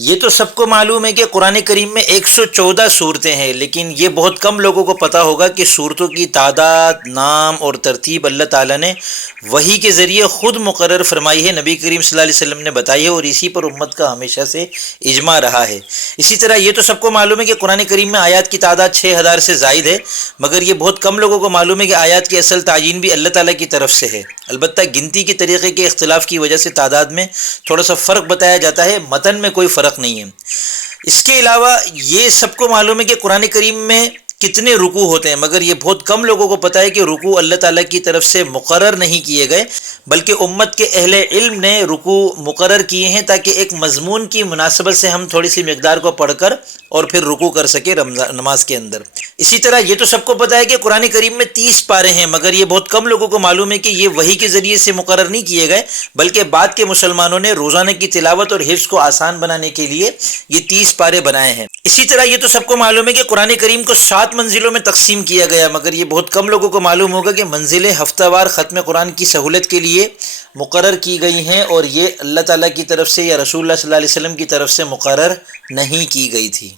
یہ تو سب کو معلوم ہے کہ قرآن کریم میں 114 صورتیں ہیں، لیکن یہ بہت کم لوگوں کو پتہ ہوگا کہ صورتوں کی تعداد، نام اور ترتیب اللہ تعالیٰ نے وحی کے ذریعے خود مقرر فرمائی ہے، نبی کریم صلی اللہ علیہ وسلم نے بتائی ہے، اور اسی پر امت کا ہمیشہ سے اجماع رہا ہے۔ اسی طرح یہ تو سب کو معلوم ہے کہ قرآن کریم میں آیات کی تعداد 6000 سے زائد ہے، مگر یہ بہت کم لوگوں کو معلوم ہے کہ آیات کی اصل تعیین بھی اللہ تعالیٰ کی طرف سے ہے۔ البتہ گنتی کے طریقے کے اختلاف کی وجہ سے تعداد میں تھوڑا سا فرق بتایا جاتا ہے، متن میں کوئی فرق نہیں ہے۔ اس کے علاوہ یہ سب کو معلوم ہے کہ قرآن کریم میں کتنے رکوع ہوتے ہیں، مگر یہ بہت کم لوگوں کو پتہ ہے کہ رکوع اللہ تعالیٰ کی طرف سے مقرر نہیں کیے گئے، بلکہ امت کے اہل علم نے رکوع مقرر کیے ہیں تاکہ ایک مضمون کی مناسبت سے ہم تھوڑی سی مقدار کو پڑھ کر اور پھر رکوع کر سکے نماز کے اندر۔ اسی طرح یہ تو سب کو پتہ ہے کہ قرآن کریم میں 30 پارے ہیں، مگر یہ بہت کم لوگوں کو معلوم ہے کہ یہ وحی کے ذریعے سے مقرر نہیں کیے گئے، بلکہ بعد کے مسلمانوں نے روزانہ کی تلاوت اور حفظ کو آسان بنانے کے لیے یہ 30 پارے بنائے ہیں۔ اسی طرح یہ تو سب کو معلوم ہے کہ قرآن کریم کو 7 منزلوں میں تقسیم کیا گیا، مگر یہ بہت کم لوگوں کو معلوم ہوگا کہ منزلیں ہفتہ وار ختم قرآن کی سہولت کے لیے مقرر کی گئی ہیں، اور یہ اللہ تعالیٰ کی طرف سے یا رسول اللہ صلی اللہ علیہ وسلم کی طرف سے مقرر نہیں کی گئی تھی۔